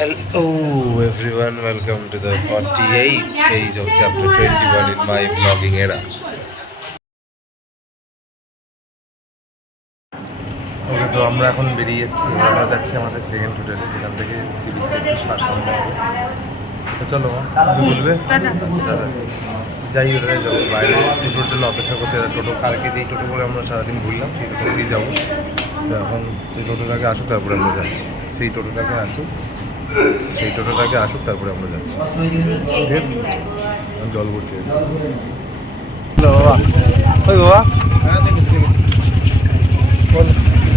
Hello everyone, welcome to the 48th page of chapter 21 in my vlogging era. ওকে, তো আমরা এখন বেরিয়ে যাচ্ছি। আমরা যাচ্ছি আমাদের সেকেন্ড হোটেলে, যেখান থেকে সি বিচটা একটু সামনে হবে। তো চলো, কিছু বলবে? দাদা যাই হোটেলে যাবো, বাইরে টোটোর জন্য অপেক্ষা করছে। টোটো কালকে যেই টোটো করে আমরা সারাদিন ঘুরলাম সেই টোটোতেই যাবো। তো এখন সেই টোটোটাকে আসুক, তারপরে আমরা যাচ্ছি। সেই টোটোটাকে আসুক তারপরে আমরা যাচ্ছি। ঠিক আছে, জল পড়ছে। হ্যালো বাবা, ওই বাবা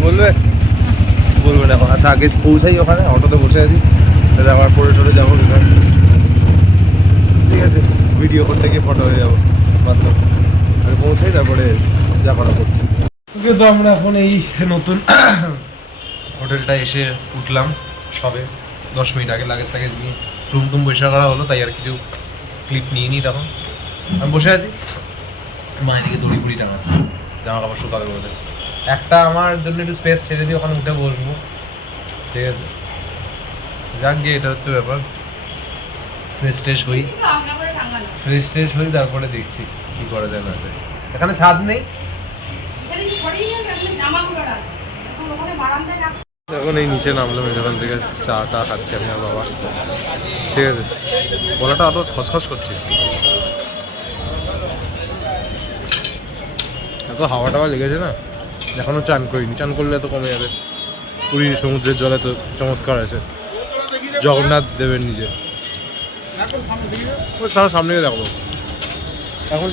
বলবে বলবে না এখন। আচ্ছা, আগে পৌঁছাই, ওখানে অটোতে বসে আছি, তাহলে আবার পরে টোরে যাবো। ঠিক আছে, ভিডিও করতে গিয়ে ফটো হয়ে যাবো মাত্র। আগে পৌঁছাই, তারপরে যা করা করছি। কিন্তু আমরা এখন এই নতুন হোটেলটা এসে উঠলাম সবে 10 মিনিট আগে। লাগেজটাকে নিয়ে রুম পরিষ্কার করা হলো, তাই আর কিছু ক্লিপ নিয়ে নিই। তখন আমি বসে আছি, মায়ের দিকে দড়ি ফুড়ি টাঙাচ্ছে, জামা কাপড় শুকাবে বলে। একটা আমার জন্য একটু স্পেস ছেড়ে দিয়ে ওখানে উঠে বসবো। ঠিক আছে, যাক গিয়ে, এটা হচ্ছে ব্যাপার। ফ্রেশ ট্রেশ হই, তারপরে দেখছি কি করা যায় না যায়। এখানে ছাদ নেই, এখন এই নিচে নামলাম। এখান থেকে চা টা খাচ্ছি আমি আর বাবা। ঠিক আছে, গলাটা অত খসখস করছে, এত হাওয়া টাওয়া লেগেছে না। এখনও চান করিনি, চান করলে এত কমে যাবে। পুরীর সমুদ্রের জল এত চমৎকার আছে, জগন্নাথ দেবের নিজে। সামনে দেখো, এখন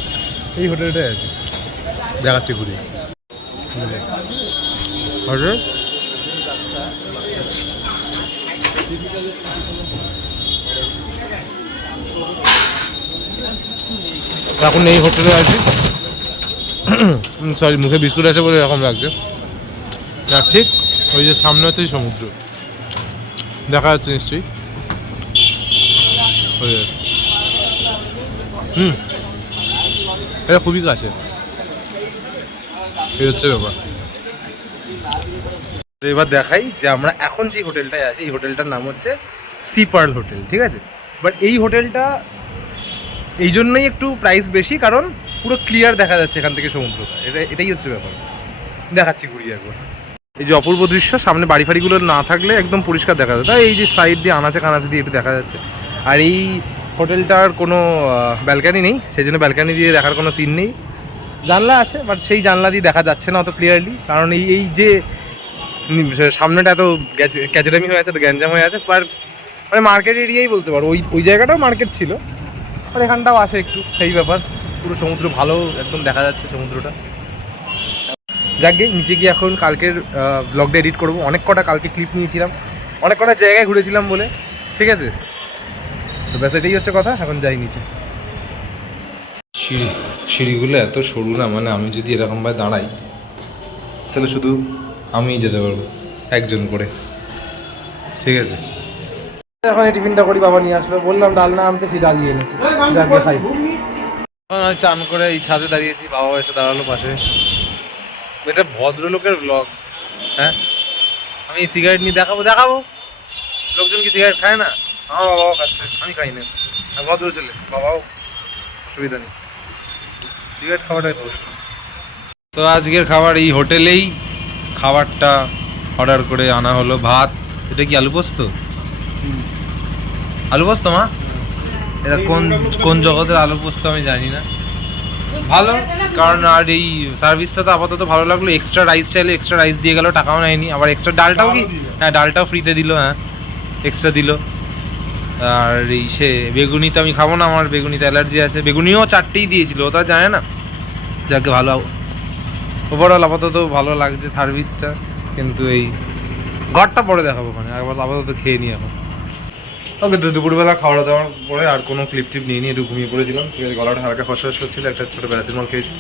এই হোটেলটাই আছে, দেখাচ্ছি ঘুরি। এখন এই হোটেলে আছি। সরি, মুখে বিস্কুট আছে বলে এরকম লাগছে। না, ঠিক ওই যে সামনে হচ্ছে সমুদ্র, দেখা যাচ্ছে নিশ্চয়ই। এটা খুবই কাছে, এই হচ্ছে ব্যাপার। এবার দেখাই যে আমরা এখন যে হোটেলটায় আছি, এই হোটেলটার নাম হচ্ছে সি পার্ল হোটেল। ঠিক আছে, বাট এই হোটেলটা এই জন্যই একটু প্রাইস বেশি, কারণ পুরো ক্লিয়ার দেখা যাচ্ছে এখান থেকে সমুদ্রটা। এটাই হচ্ছে ব্যাপার। দেখাচ্ছি ঘুরিয়ে একবার। এই যে অপূর্ব দৃশ্য, সামনে বাড়ি ফাড়িগুলো না থাকলে একদম পরিষ্কার দেখা যায়। তাই এই যে সাইড দিয়ে আনাচে কানাচে দিয়ে একটু দেখা যাচ্ছে। আর এই হোটেলটার কোনো ব্যালকানি নেই, সেই জন্য ব্যালকানি দিয়ে দেখার কোনো সিন নেই। জানলা আছে, বাট সেই জানলা দিয়ে দেখা যাচ্ছে না অত ক্লিয়ারলি, কারণ এই যে সামনেটা এত ক্যাচেরামি হয়ে আছে, তো গ্যাঞ্জাম হয়ে আছে। মানে মার্কেট এরিয়াই বলতে পারো। ওই জায়গাটাও মার্কেট ছিল, আর এখানটাও আছে একটু, সেই ব্যাপার। পুরো সমুদ্র ভালো একদম দেখা যাচ্ছে সমুদ্রটা। যাকে নিচে গিয়ে এখন কালকের ব্লগটা এডিট করবো। অনেক কটা কালকে ক্লিপ নিয়েছিলাম, অনেক কটা জায়গায় ঘুরেছিলাম বলে। ঠিক আছে, তো ব্যাস এটাই হচ্ছে কথা। এখন যাই নিচে। সিঁড়িগুলো এত সরু না, মানে আমি যদি এরকমভাবে দাঁড়াই তাহলে শুধু আমিই যেতে পারবো, একজন করে। ঠিক আছে, এখন এই টিফিনটা করি। বাবা নিয়ে আসলো, বললাম ডাল না আনতে, সেই ডাল নিয়ে এনেছি, যাকে খাই। এখন আমি চান করে এই ছাদে দাঁড়িয়েছি, বাবা এসে দাঁড়ালো পাশে। এটা ভদ্রলোকের ব্লগ। হ্যাঁ, আমি সিগারেট নিয়ে দেখাবো। লোকজন কি সিগারেট খায় না? আমার বাবাও খাচ্ছে, আমি খাই না। ভদ্র ছেলে, বাবাও, অসুবিধা নেই, সিগারেট খাওয়াটাই অবশ্য। তো আজকের খাবার এই হোটেলেই, খাবারটা অর্ডার করে আনা হলো। ভাত, এটা কি আলু পোস্ত? আলু পোস্ত মা? এটা কোন জগতের আলু পোস্ত আমি জানি না। ভালো, কারণ আর এই সার্ভিসটা তো আপাতত ভালো লাগলো। এক্সট্রা রাইস চাইলে এক্সট্রা রাইস দিয়ে গেল, টাকাও নেয়নি। আবার এক্সট্রা ডালটাও কি, হ্যাঁ ডালটাও ফ্রিতে দিল, হ্যাঁ এক্সট্রা দিল। আর এই বেগুনি তো আমি খাবো না, আমার বেগুনিতে অ্যালার্জি আছে। বেগুনিও 4টেই দিয়েছিল, ওটা জানে না। যাকে ভালো, ওভারঅল আপাতত ভালো লাগছে সার্ভিসটা। কিন্তু এই ঘরটা পরে দেখাবো, ওখানে আপাতত খেয়ে নিই এখন। ওকে, তো দুপুরবেলা খাওয়া দাওয়ার পরে আর কোনো ক্লিপ টিপ নিয়ে একটু ঘুমিয়ে পড়েছিলাম। ঠিক আছে, গলাটা হালকা খসখস করছিল, একটা ছোটো প্যারাসিটামল খেয়েছি,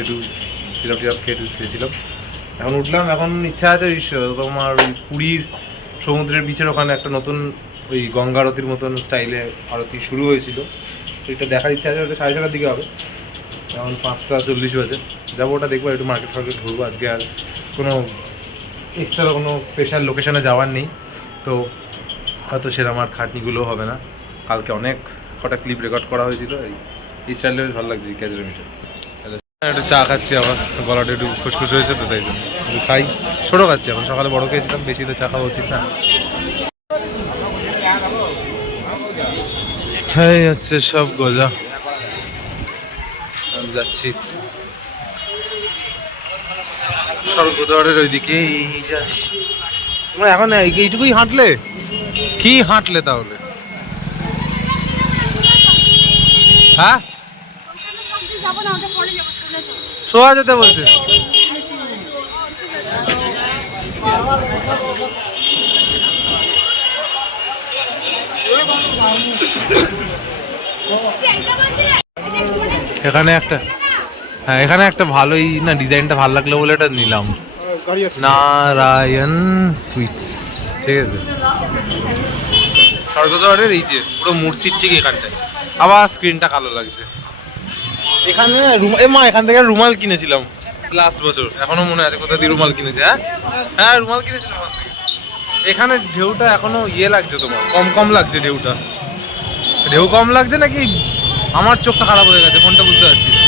একটু সিরাপ টিরাপ খেয়ে শুয়েছিলাম। এখন উঠলাম। এখন ইচ্ছা আছে তোমার ওই পুরীর সমুদ্রের বিচের ওখানে একটা নতুন ওই গঙ্গা আরতির মতন স্টাইলে আরতি শুরু হয়েছিল, তো এটা দেখার ইচ্ছা আছে। ওটা 6:30টার দিকে হবে, এখন 5:40 বাজে। যাবো, ওটা দেখবো। একটু মার্কেট ফার্কেট ঘুরবো আজকে। আর কোনো এক্সট্রা কোনো স্পেশাল লোকেশানে যাওয়ার নেই, তো হয়তো সেরকম আর খাটনিগুলো হবে না। কালকে অনেক কটা ক্লিপ রেকর্ড করা হয়েছিল, এই স্টাইলটা বেশ ভালো লাগছে এই ক্যাচের মিটার। একটু চা খাচ্ছি, আবার গলাটা একটু খুশখুশ হয়েছে তো তাই জন্য খাই। ছোটো খাচ্ছি এখন, সকালে বড় খেয়েছিলাম, বেশি তো চা খাওয়া উচিত না। হ্যাঁ হচ্ছে সব গজা। যাচ্ছি স্বর্গদ্বারের ওইদিকে। তোমরা এখন এইটুকুই হাঁটলে? কি হাঁটলে তাহলে? হ্যাঁ শোয়া যেতে বলছে। এখানে একটা, হ্যাঁ এখানে একটা ভালোই না, ডিজাইনটা ভালো লাগলো বলে এটা নিলাম। নারায়ণ সুইটস, ঠিক আছে। স্বর্গদ্বারের এই যে পুরো মূর্তির ঠিক এখানটায়, আবার স্ক্রিনটা কালো লাগছে। এখানে এখান থেকে রুমাল কিনেছিলাম লাস্ট বছর, এখনো মনে আছে কোথা দিয়ে রুমাল কিনেছি। হ্যাঁ রুমাল কিনেছিলাম ওখান থেকে। এখানে ঢেউটা এখনো লাগছে তোমার, কম কম লাগছে ঢেউটা। ঢেউ কম লাগছে নাকি আমার চোখটা খারাপ হয়ে গেছে, কোনটা বুঝতে পারছি না।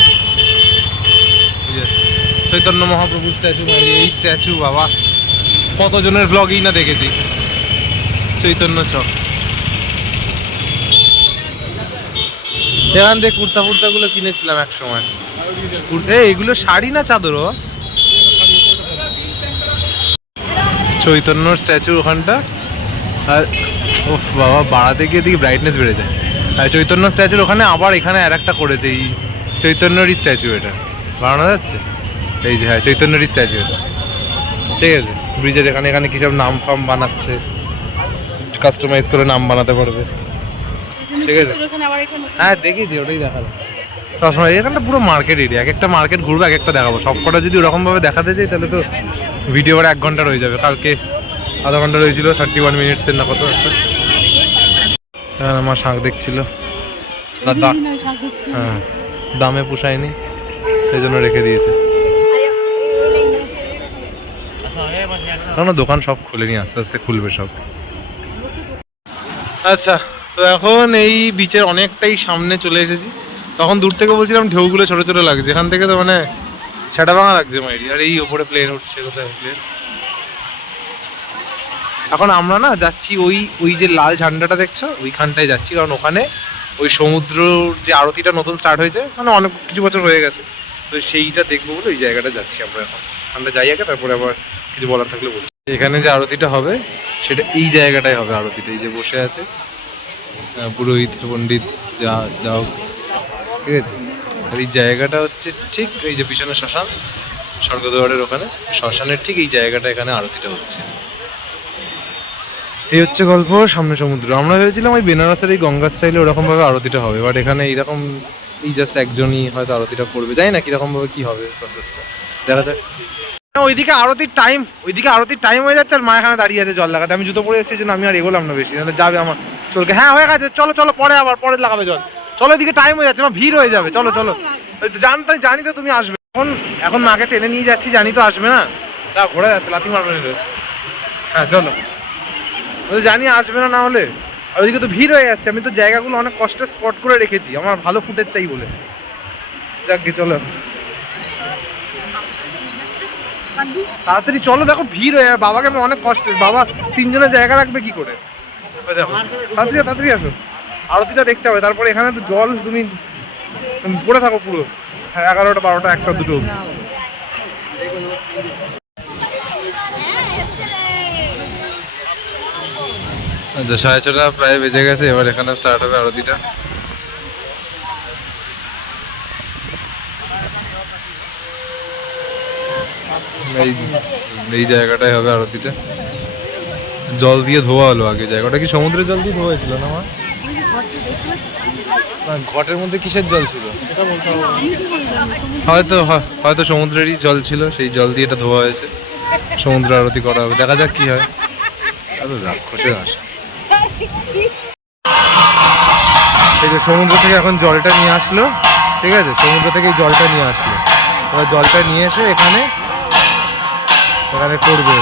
চৈতন্য মহাপ্রভু স্ট্যাচু, এই স্ট্যাচু বাবা কতজনের ব্লগই না দেখেছি। চৈতন্য চক, এখান থেকে কুর্তা ফুর্তাগুলো কিনেছিলাম এক সময়। এগুলো শাড়ি না চাদর? চৈতন্যর স্ট্যাচু ওখানটা। আর ও বাবা বাড়াতে গিয়ে দিকে ব্রাইটনেস বেড়ে যায়। আর চৈতন্য স্ট্যাচুর ওখানে আবার এখানে আর একটা করেছে, এই চৈতন্যরই স্ট্যাচু, এটা বানানো যাচ্ছে। এই যে হ্যাঁ চৈতন্যরই স্ট্যাচু এটা, ঠিক আছে। ব্রিজের এখানে এখানে কী সব নাম ফাম বানাচ্ছে, কাস্টমাইজ করে নাম বানাতে পারবে, ঠিক আছে। হ্যাঁ দেখেছি, ওটাই দেখালাম সবসময়। এখানটা পুরো মার্কেট এরিয়া, এক একটা মার্কেট ঘুরবো, এক একটা দেখাবো। সব কটা যদি ওরকমভাবে দেখাতে চাই তাহলে তো ভিডিও আবার 1 ঘন্টা রয়ে যাবে। কালকে আধা ঘন্টা রয়েছিল, 31 মিনিটসের না কত একটা। এখানে আমার শাঁখ দেখছিল, হ্যাঁ দামে পোষায়নি সেই জন্য রেখে দিয়েছে। দোকান সব খুলেনি, আস্তে আস্তে খুলবে সব। আচ্ছা তো এখন এই বিচের অনেকটাই সামনে চলে এসেছি। তখন দূর থেকে বলছিলাম ঢেউগুলো ছোটো ছোটো লাগছে, এখান থেকে তো মানে সেটা ভাঙা লাগছে মাইরি। আর এই ওপরে প্লেন উঠছে, কোথায় প্লেন। এখন আমরা না যাচ্ছি ওই যে লাল ঝান্ডাটা দেখছো ওইখানটায় যাচ্ছি, কারণ ওখানে ওই সমুদ্র যে আরতিটা নতুন স্টার্ট হয়েছে, মানে অনেক কিছু বছর হয়ে গেছে, তো সেইটা দেখবো বলে ওই জায়গাটা যাচ্ছি আমরা এখন। আমরা যাই আগে, তারপরে আবার কিছু বলার থাকলে বলছি। এখানে যে আরতিটা হবে সেটা এই জায়গাটাই হবে আরতিটা, এই যে বসে আছে পুরোহিত পণ্ডিত যাও, ঠিক আছে। আর এই জায়গাটা হচ্ছে ঠিক এই যে পিছনে শ্মশান, স্বর্গদ্বারের ওখানে শ্মশানের ঠিক এই জায়গাটা, এখানে আরতিটা হচ্ছে। এই হচ্ছে গল্প, সামনে সমুদ্র। আমরা ভেবেছিলাম ওই বেনারসের এই গঙ্গা স্টাইলে ওরকমভাবে আরতিটা হবে, বাট এখানে এইরকম এই জাস্ট একজনই হয়তো আরতিটা করবে, জানি না কীরকমভাবে কী হবে প্রসেসটা, দেখা যাক। ওইদিকে আরতির টাইম হয়ে যাচ্ছে, আর মা এখানে দাঁড়িয়ে আছে জল লাগাতে। আমি জুতো পরে এসেছি জন্য আমি আর এগোলাম না বেশি, নাহলে যাবে আমার চলকে। হ্যাঁ হয়ে গেছে, চলো চলো, পরে লাগাবে জল। চলো এদিকে টাইম হয়ে যাচ্ছে, আমার ভিড় হয়ে যাবে, চলো চলো। জানি তো তুমি আসবে। এখন মাকে টেনে নিয়ে যাচ্ছি, জানি তো আসবে না, ঘোরা যাচ্ছে, লাথি মারবে নিল। হ্যাঁ চলো, জানি আসবে না, না হলে। আর ওইদিকে তো ভিড় হয়ে যাচ্ছে, আমি তো জায়গাগুলো অনেক কষ্টে স্পট করে রেখেছি, আমার ভালো ফুটেজ চাই বলে। যাক চলো তাড়াতাড়ি চলো, দেখো ভিড় হয়ে যাবে। বাবাকে আমি অনেক কষ্ট, বাবা 3 জনের জায়গা রাখবে কি করে। দেখো তাড়াতাড়ি আসো, আরতিটা দেখতে হবে। তারপরে এখানে তো জল, তুমি পড়ে থাকো পুরো 11টা 12টা 1টা 2টো। আচ্ছা 6:30 প্রায় বেজে গেছে, এবার এখানে স্টার্ট হবে আরতিটা। এই জায়গাটাই হবে আরতিটা, জল দিয়ে ধোয়া হলো আগে। জায়গাটা কি সমুদ্রের জল দিয়ে ধোয়া হয়েছিল না মা? না ঘটের মধ্যে কিসের জল ছিল সেটা বলতে হবে। হয়তো সমুদ্রেরই জল ছিল, সেই জল দিয়ে এটা ধোয়া হয়েছে, সমুদ্র আরতি করা হবে। দেখা যাক কি হয়। রাক্ষসের আসে, ঠিক আছে। সমুদ্র থেকে এখন জলটা নিয়ে আসলো, ঠিক আছে, সমুদ্র থেকে এই জলটা নিয়ে আসলো। এবার জলটা নিয়ে এসে এখানে করবে,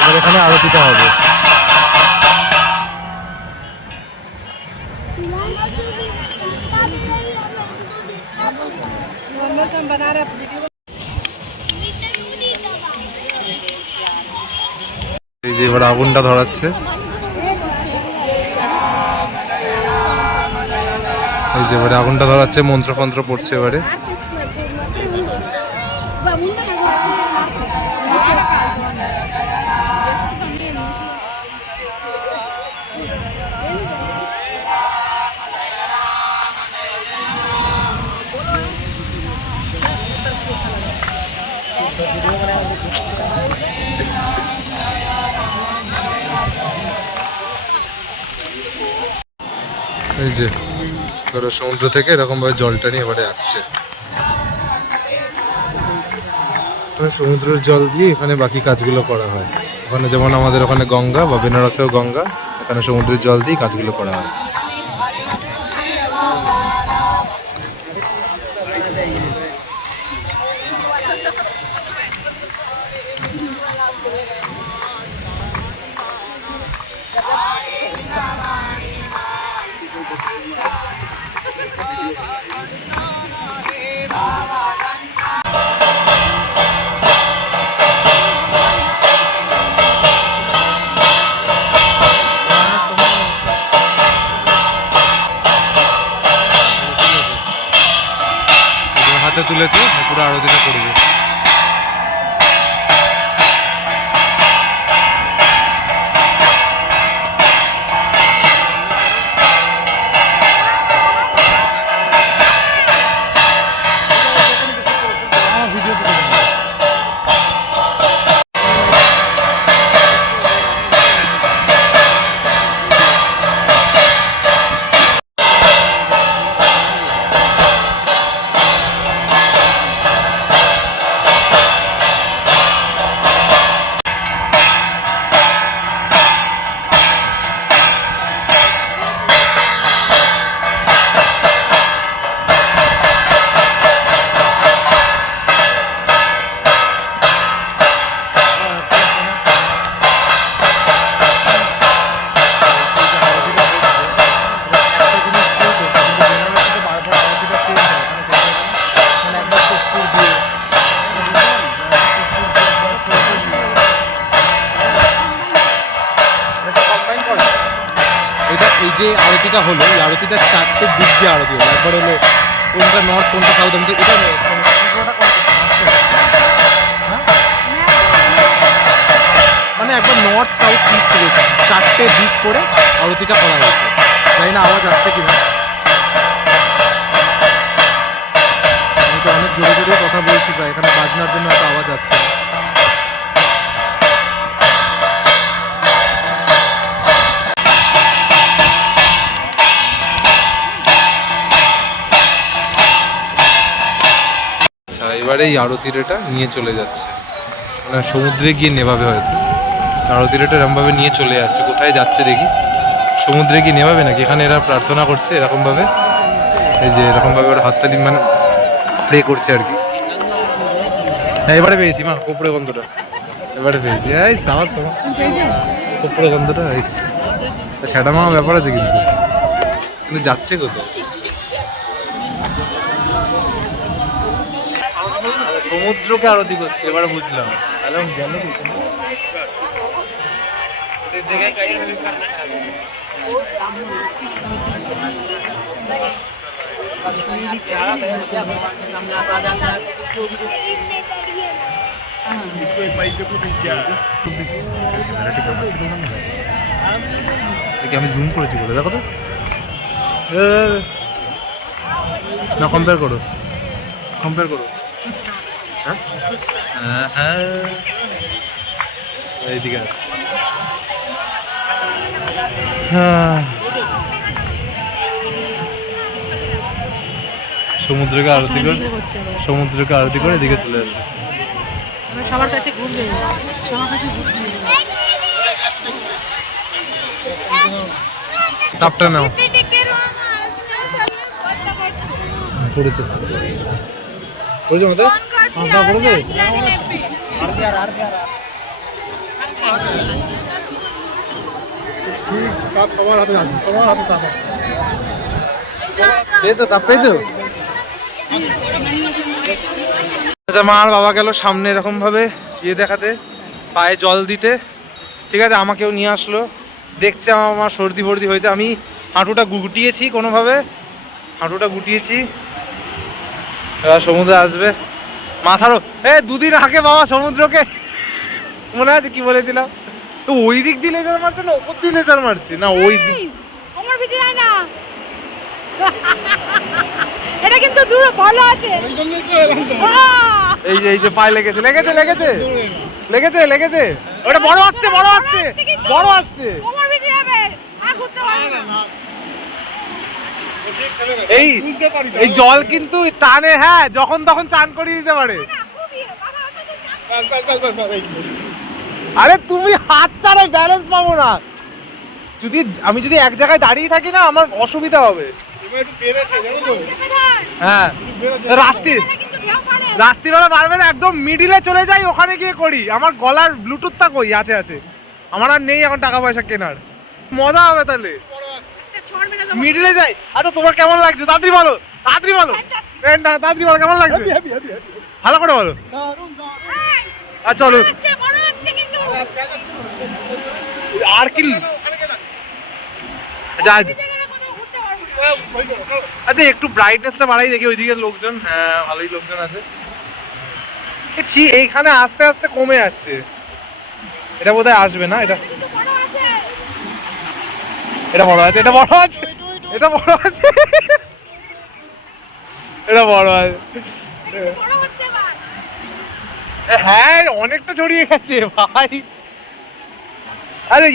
এবার এখানে আরতিটা হবে। এবার আগুনটা ধরাচ্ছে। এই যে এবারে আগুনটা ধরাচ্ছে, মন্ত্রফন্ত্র পড়ছে এবারে। এই যে ধরো সমুদ্র থেকে এরকম ভাবে জলটা নিয়ে এবারে আসছে, সমুদ্রের জল দিয়ে এখানে বাকি কাজগুলো করা হয়। ওখানে যেমন আমাদের ওখানে গঙ্গা বা বেনারসেও গঙ্গা, এখানে সমুদ্রের জল দিয়ে কাজগুলো করা হয়। হাতে তুলেছে, পুরো আরতিটা করবে। এই যে আরতিটা হলো, এই আরতিটা 4টে দিক দিয়ে আরতি হলো। একবার হলো কোনটা নর্থ, কোনটা সাউথ, আমি তো এটা মানে একবার নর্থ সাউথ ইস্ট ওয়েস্ট 4টে দিক করে আরতিটা করা হয়েছে। তাই না, আওয়াজ আসছে কিনা? আমি তো অনেক জোরে জোরে কথা বলছি, প্রায় এখানে বাজনার জন্য একটা আওয়াজ আসছে। এবারে এই আরতির এটা নিয়ে চলে যাচ্ছে, মানে সমুদ্রে গিয়ে নেভাবে হয়তো। আরতির এটা এরকমভাবে নিয়ে চলে যাচ্ছে। কোথায় যাচ্ছে দেখি, সমুদ্রে গিয়ে নেভাবে নাকি? এখানে এরা প্রার্থনা করছে এরকমভাবে, এই যে এরকমভাবে ওরা হাততালি মানে প্রে করছে আর কি। হ্যাঁ এবারে পেয়েছি মা কোপড়ে গন্ধটা, এবারে পেয়েছি। এই সাহস তোমার, কোপড়ে গন্ধটা সেটা মা ব্যাপার আছে, কিন্তু কিন্তু যাচ্ছে কোথায়? সমুদ্রকে আরতি করছে, এবারে বুঝলাম। আমি জুম করেছি বলে দেখো তো না, কম্পেয়ার করো, কম্পেয়ার করো। হ্যাঁ এইদিকে আছে। সমুদ্রকে আরতি করে, সমুদ্রকে আরতি করে এদিকে চলে আসে। সবার কাছে ঘুরবে, সবার কাছে তাপটা নাও। পড়েছে পড়েছে মতো পড়েছে। সবার হাতে, সবার হাতে তাপ পেয়েছো, তাপ পেয়েছো। আচ্ছা, মা আর বাবা গেল সামনে এরকম ভাবে ইয়ে দেখাতে, পায়ে জল দিতে। ঠিক আছে, আমাকেও নিয়ে আসলো, দেখছে আমার সর্দি ফর্দি হয়েছে, আমি হাঁটুটা গুটিয়েছি কোনোভাবে, হাঁটুটা গুটিয়েছি। এবার সমুদ্র আসবে মাথারও, দুদিন আগে বাবা সমুদ্রকে মনে আছে কি বলেছিলাম, তো ওই দিক দিয়ে লেজার মারছে না ওপর দিয়ে লেজার মারছে না, ওই দিক আমার ভিজে যায় না। এটা কিন্তু দূরে ভালো আছে। এই যে এই যে পায়ে লেগেছে লেগেছে লেগেছে লেগেছে লেগেছে, ওটা বড় আসছে বড় আসছে বড় আসছে। আমার ভিজে যাবে, আর ঘুরতে পারবে না। এই এই জল কিন্তু টানে, হ্যাঁ যখন তখন চান করিয়ে দিতে পারে। আরে তুমি হাত ছাড়াই ব্যালেন্স পাবো না, যদি আমি যদি এক জায়গায় দাঁড়িয়ে থাকি না আমার অসুবিধা হবে। হ্যাঁ রাত্রিবেলা পারবে না, একদম মিডিলে চলে যাই, ওখানে গিয়ে করি। আমার গলার ব্লুটুথটা কই আছে আছে, আমার আর নেই এখন টাকা পয়সা কেনার। মজা হবে তাহলে, মিডিলে যাই। আচ্ছা তোমার কেমন লাগছে তাড়াতাড়ি বলো, তাড়াতাড়ি বলো, তাড়াতাড়ি বলো কেমন লাগছে, ভালো করে বলো। আচ্ছা চলো আর কি, আচ্ছা একটু ব্রাইটনেসটা বাড়াই দেখি, ওইদিকে লোকজন, হ্যাঁ ভালোই লোকজন আছে। এইখানে আস্তে আস্তে কমে যাচ্ছে, এটা বোধহয় আসবে না, এটা এটা বড় আছে, এটা বড় আছে, এটা বড় আছে, এটা বড় আছে, হ্যাঁ অনেকটা ছড়িয়ে গেছে ভাই। আচ্ছা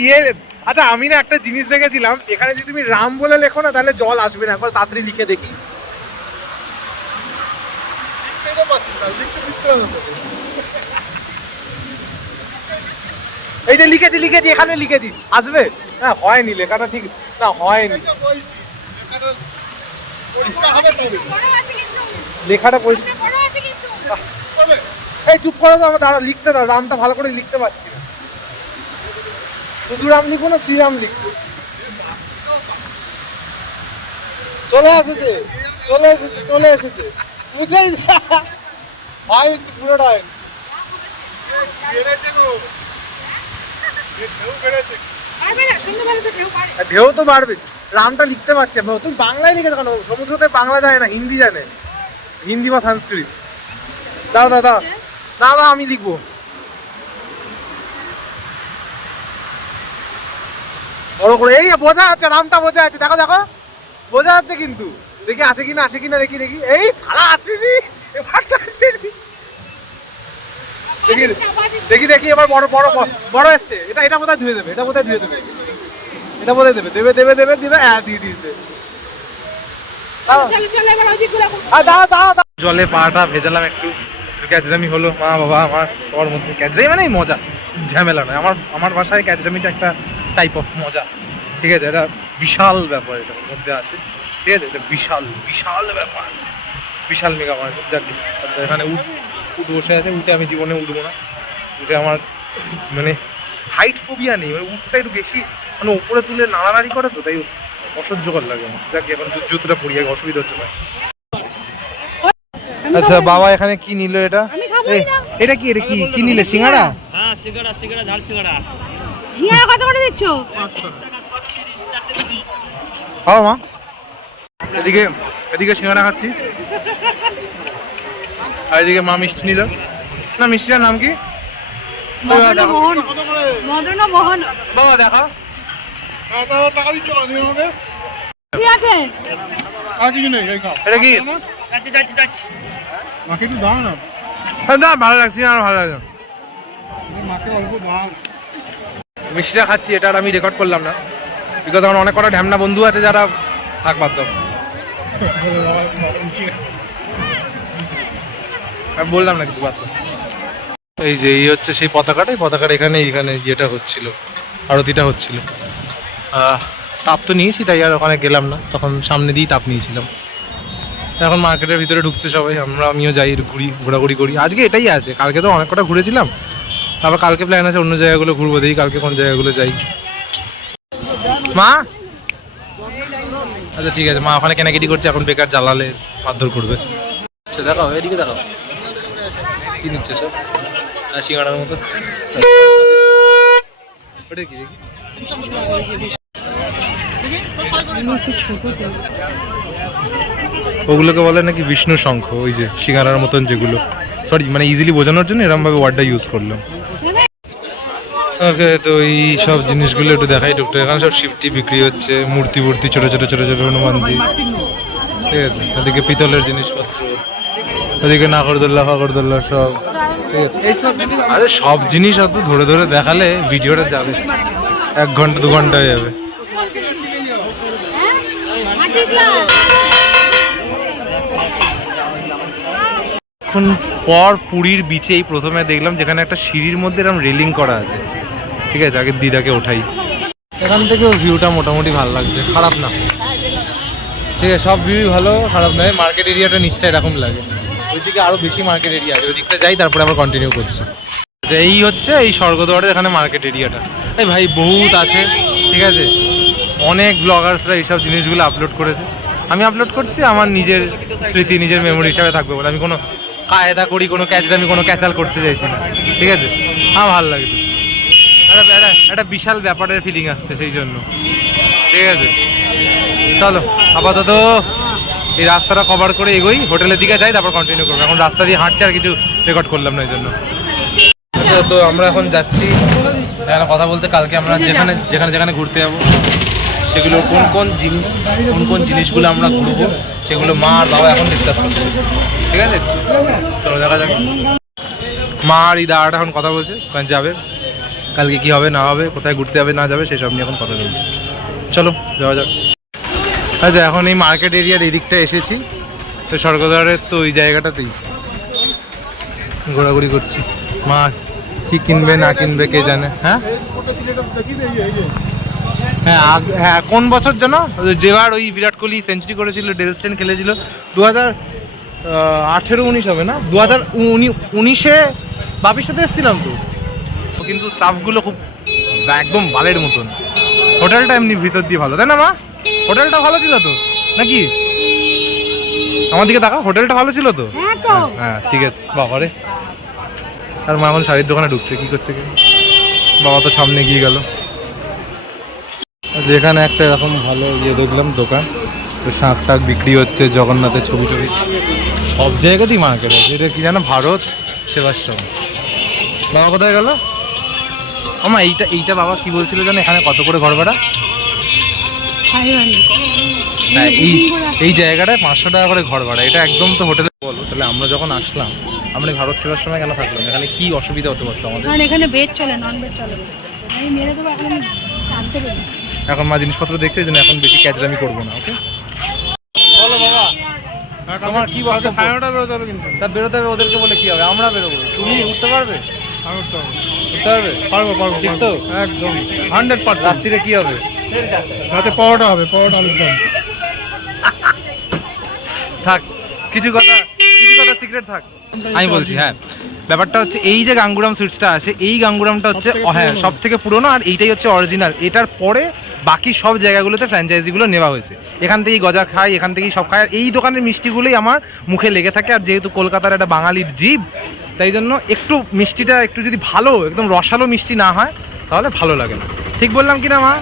আচ্ছা আমি না একটা জিনিস দেখেছিলাম, এখানে যদি তুমি রাম বলে লেখো না তাহলে জল আসবে না, একবার তাড়াতাড়ি লিখে দেখি। এই যে লিখেছি লিখেছি এখানে লিখেছি, আসবে? হ্যাঁ হয়নি লেখাটা ঠিক না, হয়নি লেখাটা পরিষ্কার। এই চুপ করো তো, আমার দাঁড়া লিখতে দাও, রামটা ভালো করে লিখতে পারছি না। শুধু রাম লিখবো না শ্রীরাম লিখবো? চলে এসেছে চলে এসেছে চলে এসেছে, বুঝেই হাইট পুরোটা ঢেউ তো বাড়বে, রামটা লিখতে পারছি। তুমি বাংলায় লিখে কেন? সমুদ্রতে বাংলা যায় না, হিন্দি জানে, হিন্দি বা সংস্কৃত। দাদা দাদা দাদা আমি লিখবো, বড় করে। এই বোঝা যাচ্ছে, রামটা বোঝা যাচ্ছে, দেখো দেখো বোঝা যাচ্ছে কিন্তু, দেখি আসে কিনা আসে কিনা দেখি দেখি। এই সারা আসেনি, এবারটা আসেনি, দেখি দেখি দেখি এবার বড় বড় বড় এসছে। এটা এটা বোধহয় ধুয়ে দেবে, এটা বোধহয় ধুয়ে দেবে, এটা বোধহয় দেবে দেবে দেবে দেবে দেবে, হ্যাঁ দিয়ে দিয়েছে। জলে পাটা ভেজালাম একটু, ক্যাচরামি হলো, মা বাবা আমার সবার মধ্যে। ক্যাচরামি মানে মজা, ঝামেলা নয়। আমার বাসায় ক্যাচরামিটা একটা টাইপ অফ মজা, ঠিক আছে? এটা বিশাল ব্যাপার এটার মধ্যে আছে, ঠিক আছে? এটা বিশাল বিশাল ব্যাপার, বিশাল মেগা মার্কেট। যাক এখানে উঠ বসে আছে, উঠে আমি জীবনে উঠবো না, উঠে আমার মানে হাইট ফোবিয়া নেই, মানে উঠটা একটু বেশি, মানে উপরে তুলে নাড়ানাড়ি করে তো, তাই অসহ্যকর লাগে আমার। যাক এখন জুতোটা পরি আগে, অসুবিধা হচ্ছে না। আচ্ছা বাবা এখানে কি নিল এটা? এটা কি, এটা কি কি নিলে? সিঙ্গাড়া? হ্যাঁ সিঙ্গাড়া, সিঙ্গাড়া ঝাল সিঙ্গাড়া। সিঙ্গাড়া কত করে দিচ্ছ? খাও মা। এদিকে এদিকে সিঙ্গাড়া খাচ্ছি, আর এদিকে মা মিষ্টি নিল। না মিষ্টিটার নাম কি? মদন মোহন। বাবা দেখা টাকা দিচ্ছ না তুমি আমাকে? কি আছে? আর কিছু নেই, এই খাও। এটা কি? যাচ্ছি যাচ্ছি যাচ্ছি। মাকে একটু দাও না, না ভালো লাগছে না, ভালো লাগছে। মাকে অল্প দাও। মিষ্টিটা খাচ্ছি, এটা আর আমি রেকর্ড করলাম না, বিকজ আমার অনেক কটা ঢ্যামনা বন্ধু আছে যারা থাক বাদ দাও। আমি বললাম না কিছু, বাদ দাও। এই যে এই হচ্ছে সেই পতাকাটা, এই পতাকাটা এখানে এইখানে ইয়েটা হচ্ছিল, আরতিটা হচ্ছিল। তাপ তো নিয়েছি, তাই আর ওখানে গেলাম না, তখন সামনে দিয়েই তাপ নিয়েছিলাম। এখন মার্কেটের ভিতরে ঢুকছে সবাই, আমিও যাই, ঘুরি, ঘোরাঘুরি করি। আজকে এটাই আছে, কালকে তো অনেক কটা ঘুরেছিলাম, আবার কালকে প্ল্যান আছে অন্য জায়গাগুলো ঘুরবো, দেখি কালকে কোন জায়গাগুলো যাই। মা আচ্ছা ঠিক আছে, মা ওখানে কেনাকাটি করছে, এখন বেকার জ্বালালে মারধর করবে। আচ্ছা দেখাও, এদিকে দেখাও কি নিচ্ছে সব, সিঙ্গাড়ার মতো। ওটা কি দেখি? ওগুলোকে বলে নাকি বিষ্ণু শঙ্খ, ওই যে সিঙ্গারার মতন যেগুলো। সরি, মানে ইজিলি বোঝানোর জন্য এরকমভাবে ওয়ার্ডটা ইউজ করলাম। ওকে, তো এই সব জিনিসগুলো একটু দেখাই টুকটাক। এখানে সব শিবটি বিক্রি হচ্ছে, মূর্তি মূর্তি ছোট ছোট ছোট ছোট হনুমানজি, ঠিক আছে। এদিকে পিতলের জিনিসপত্র, ওদিকে নাগরদোল্লা ফাগরদোল্লা সব, ঠিক আছে। আরে সব জিনিস অত ধরে ধরে দেখালে ভিডিওটা যাবে 1 ঘন্টা 2 ঘন্টা হয়ে যাবে। এখন পর পুরীর বিচেই প্রথমে দেখলাম যেখানে একটা সিঁড়ির মধ্যে এরকম রেলিং করা আছে, ঠিক আছে। আগে দিদাকে ওঠাই, এখান থেকেও ভিউটা মোটামুটি ভালো লাগছে, খারাপ না, ঠিক আছে। সব ভিউই ভালো, খারাপ নয়। মার্কেট এরিয়াটা নিচটা এরকম লাগে, ওইদিকে আরও বেশি মার্কেট এরিয়া আছে, ওইদিকটা যাই তারপরে আবার কন্টিনিউ করছি। আচ্ছা, এই হচ্ছে এই স্বর্গদ্বারের এখানে মার্কেট এরিয়াটা। এই ভাই বহুত আছে, ঠিক আছে। অনেক ব্লগার্সরা এইসব জিনিসগুলো আপলোড করেছে, আমি আপলোড করছি আমার নিজের স্মৃতি, নিজের মেমোরি হিসাবে থাকবে বলে। আমি কোনো কায়দা করি, কোনো আমি কোনো ক্যাচাল করতে চাইছি না, ঠিক আছে। আমার ভালো লাগে, একটা বিশাল ব্যাপারের ফিলিং আসছে সেই জন্য, ঠিক আছে। চলো আপাতত এই রাস্তাটা কভার করে এগোই, হোটেলের দিকে যাই, তারপর কন্টিনিউ করবো। এখন রাস্তা দিয়ে হাঁটছি, আর কিছু রেকর্ড করলাম না এই জন্য। আচ্ছা, তো আমরা এখন যাচ্ছি এখানে কথা বলতে। কালকে আমরা যেখানে যেখানে যেখানে ঘুরতে যাবো সেগুলো কোন কোন জিনিসগুলো আমরা ঘুরবো সেগুলো মা আর বাবা এখন ডিসকাস করছে, ঠিক আছে। চলো দেখা যাক। মা আর এই দাদাটা এখন কথা বলছে, ওখানে যাবে, কালকে কী হবে না হবে, কোথায় ঘুরতে যাবে না যাবে সেসব নিয়ে এখন কথা বলছে। চলো যাওয়া যাক। আচ্ছা, এখন এই মার্কেট এরিয়ার এই দিকটা এসেছি, তো স্বর্গদ্বারের তো ওই জায়গাটাতেই ঘোরাঘুরি করছি। মা কি কিনবে না কিনবে কে জানে। হ্যাঁ হ্যাঁ হ্যাঁ, কোন বছর যেন যেবার ওই বিরাট কোহলি সেঞ্চুরি করেছিল, ডেল স্টেন খেলেছিল 2018-19 হবে না, 2019-এ বাপির সাথে এসেছিলাম তো। কিন্তু স্টাফগুলো খুব একদম বালের মতন। হোটেলটা এমনি ভিতর দিয়ে ভালো, তাই না মা? হোটেলটা ভালো ছিল তো নাকি? আমার দিকে তাকাও, হোটেলটা ভালো ছিল তো? হ্যাঁ ঠিক আছে। বাবারে, আর মা এখন শাড়ির দোকানে ঢুকছে, কি করছে কি? বাবা তো সামনে গিয়ে গেল। যেখানে একটা এরকম ভালো ইয়ে দেখলাম দোকান, শাঁখ টাক বিক্রি হচ্ছে, জগন্নাথের ছবি টবি সব জায়গাতেই মার্কেট আছে। এটা কি জানো, ভারত সেবাশ্রম। বাবা কোথায় গেল? আমার এইটা বাবা কি বলছিল জানো, এখানে কত করে ঘর ভাড়া? এই জায়গাটায় 500 টাকা করে ঘর ভাড়া। এটা একদম তো হোটেলে। বলো তাহলে আমরা যখন আসলাম, আমরা ভারত সেবাশ্রমে কেন থাকলাম? এখানে কি অসুবিধা হতে পারতো আমাদের? কারণ এখানে ভেজ চলে, নন ভেজ চলে। আমি মেরে দেবো, এখন আমি জানতে পারি। এখন মা জিনিসপত্র দেখছে, জন্য এখন বেশি ক্যাচরামি করবো না, ওকে? বলো বাবা, তোমার কি বলতে? 9:30 বেরোতে হবে। কিন্তু তা বেরোতে হবে, ওদেরকে বলে কি হবে? আমরা বেরোবো, তুমি উঠতে পারবে? উঠতে পারবে? পারবো ঠিক তো? একদম 100%। রাত্রিরে কি হবে? রাতে পাওয়াটা হবে, পাওয়াটা আলুর দম। থাক, কিছু কথা সিক্রেট থাক, আমি বলছি। হ্যাঁ, ব্যাপারটা হচ্ছে এই যে গাঙ্গুরাম সুইটসটা আছে, এই গাঙ্গুরামটা হচ্ছে হ্যাঁ সব থেকে পুরোনো, আর এইটাই হচ্ছে অরিজিনাল। এটার পরে বাকি সব জায়গাগুলোতে ফ্র্যাঞ্চাইজিগুলো নেওয়া হয়েছে। এখান থেকেই গজা খাই, এখান থেকেই সব খাই। আর এই দোকানের মিষ্টিগুলোই আমার মুখে লেগে থাকে। আর যেহেতু কলকাতার একটা বাঙালির জিভ, তাই জন্য একটু মিষ্টিটা একটু যদি ভালো একদম রসালো মিষ্টি না হয় তাহলে ভালো লাগে না। ঠিক বললাম কি না মা?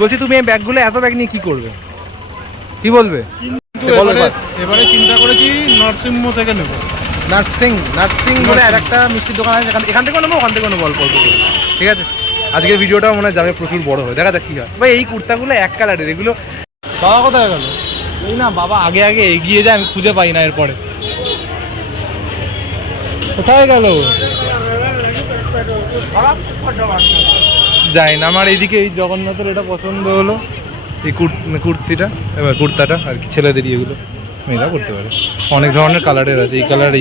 বলছি তুমি এই ব্যাগগুলো এত ব্যাগ নিয়ে কী করবে, কি বলবে? এবারে চিন্তা করেছি নরসিংহ থেকে নেব। নার্সিং বলে আর একটা মিষ্টির দোকান আছে, এখান থেকেও নেবো, ওখান থেকেও নেবো, অল্প অল্প করে, ঠিক আছে। আজকের ভিডিওটাও মনে হয় যাবে প্রচুর বড় হয়ে, দেখা যাক কী হয়। ভাই এই কুর্তাগুলো এক কালারের, এগুলো বাবা কোথায় গেল? এই না বাবা আগে এগিয়ে যায়, আমি খুঁজে পাই না। এরপরে কোথায় গেল যাই না। আমার এইদিকে এই জগন্নাথের এটা পছন্দ হলো, এই কুর্তিটা, এবার কুর্তাটা আর কি, ছেলেদেরই এগুলো মেয়েরা করতে পারে। অনেক ধরনের কালারের আছে, এই কালার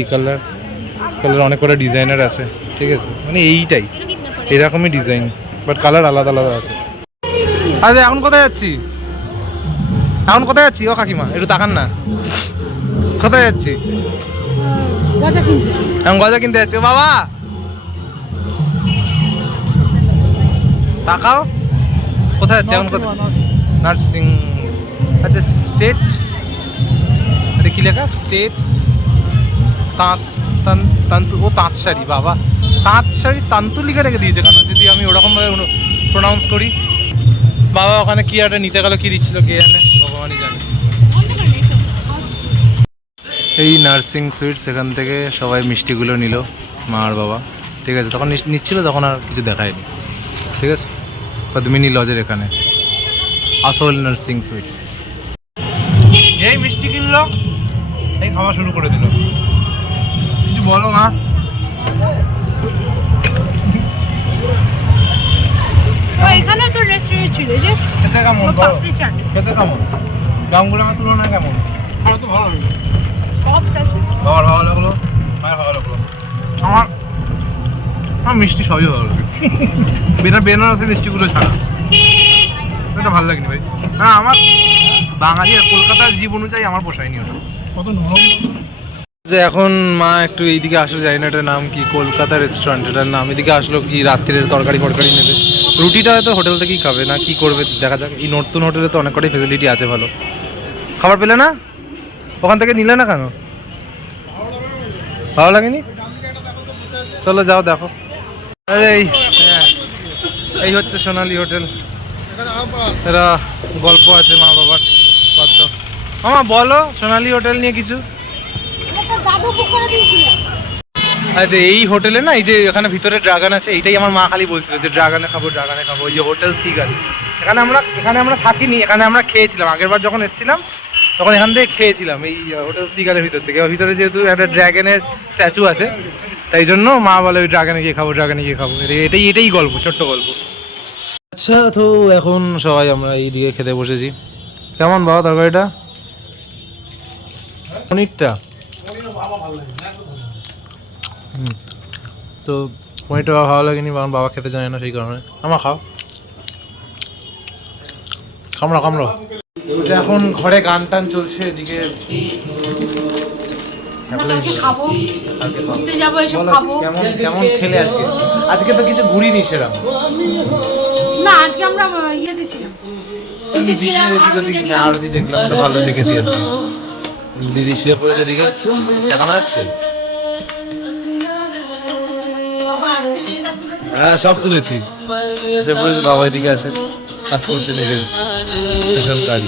অনেক করে ডিজাইনার আছে, ঠিক আছে। মানে এইটাই এরকমই ডিজাইন, বাট কালার আলাদা আলাদা আছে। আচ্ছা এখন কোথায় যাচ্ছি? ও কাকিমা একটু তাকান না, কোথায় যাচ্ছি? এখন গজা কিনতে যাচ্ছি। বাবা তাকাও, কোথায় যাচ্ছে এখন? কোথায়? নার্সিং। আচ্ছা স্টেট, আরে কি লেখা? স্টেট তান্তু, ও তাঁত শাড়ি। বাবা তাঁত শাড়ি তান্তু লিখে রেখে দিয়েছে কেন? যদি আমি ওরকমভাবে প্রোনাউন্স করি। বাবা ওখানে কি একটা নিতে গেল, কি দিচ্ছিল কে জানে, ভগবানই জানে। এই নার্সিং সুইট, সেখান থেকে সবাই মিষ্টিগুলো নিল, মা আর বাবা। ঠিক আছে, তখন নিচ্ছিল, তখন আর কিছু দেখায়নি। ঠিক আছে, পদ্মিনী লজের এখানে আসল নার্সিং সুইটস। এই মিষ্টি কিনলো, এই খাওয়া শুরু করে দিল। কিছু বলো মা। এখানে তো রেস্টুরেন্ট ছিল যে খেতে কেমন বলো? পাপড়ি চাট খেতে কেমন? দামগুলোর তুলনায় কেমন? আমার তো ভালো লাগে। সফট আছে। বাবার ভালো লাগলো, মায়ের ভালো লাগলো। আমার আমার মিষ্টি সবই ভালো লাগে, বেনারসের মিষ্টিগুলো ছাড়া। এটা ভালো লাগেনি ভাই। হ্যাঁ, আমার বাঙালি কলকাতার জীব অনুযায়ী আমার পোষায়নি ওটা। কত নরম। যে এখন মা একটু এইদিকে আসলে, জানি না এটার নাম কি, কলকাতা রেস্টুরেন্ট এটার নাম। এদিকে আসলো কি রাত্রির তরকারি ফরকারি নেবে। রুটিটা হয়তো হোটেল থেকেই খাবে, না কি করবে দেখা যাক। এই নতুন হোটেলে তো অনেক কটাই ফেসিলিটি আছে ভালো। খাবার পেলে না, ওখান থেকে নিলে না কেন? ভালো লাগেনি? চলো যাও দেখো। এই হ্যাঁ, এই হচ্ছে সোনালী হোটেল। এরা গল্প আছে মা বাবার বাধ্য। মামা বলো সোনালী হোটেল নিয়ে কিছু। দাদু বুক করে দিয়েছিল। আচ্ছা, এই হোটেলে না, এই যে এখানে ভিতরে ড্রাগন আছে, এইটাই আমার মা খালি বলছিল যে ড্রাগনে খাবো, ড্রাগনে খাবো। ওই যে হোটেল সিগাল, এখানে আমরা থাকিনি, এখানে আমরা খেয়েছিলাম আগের বার যখন এসেছিলাম, তখন এখান থেকে খেয়েছিলাম এই হোটেল সিগালের ভিতর থেকে। ভিতরে যেহেতু একটা ড্রাগনের স্ট্যাচু আছে, তাই জন্য মা বলে ওই ড্রাগনে গিয়ে খাবো, ড্রাগনে গিয়ে খাবো। এটাই গল্প, ছোট্ট গল্প। আচ্ছা, তো এখন সবাই আমরা এই দিকে খেতে বসেছি। কেমন বাবা তরকারিটা? পনিরটা তো পনিরটা ভালো লাগেনি, কারণ বাবা খেতে জানে না, সেই কারণে। আমার খাও, কামড়া। এখন ঘরে গান টান চলছে এদিকে। খাবো, ঘুরতে যাবো, এসব বলো, খাবো। কেমন খেলে আজকে তো কিছু ঘুরিনি সেরকম। না, আজকে আমরা ইয়ে দিয়েছিলাম। আরতি দেখলাম, ওটা ভালো দেখেছি। দিদি শুয়ে পড়েছে দিকে, কেমন লাগছে? হ্যাঁ, সব তুলেছি। বাবা এদিকে আছে, কাজ করছে নিজের স্পেশাল কাজ।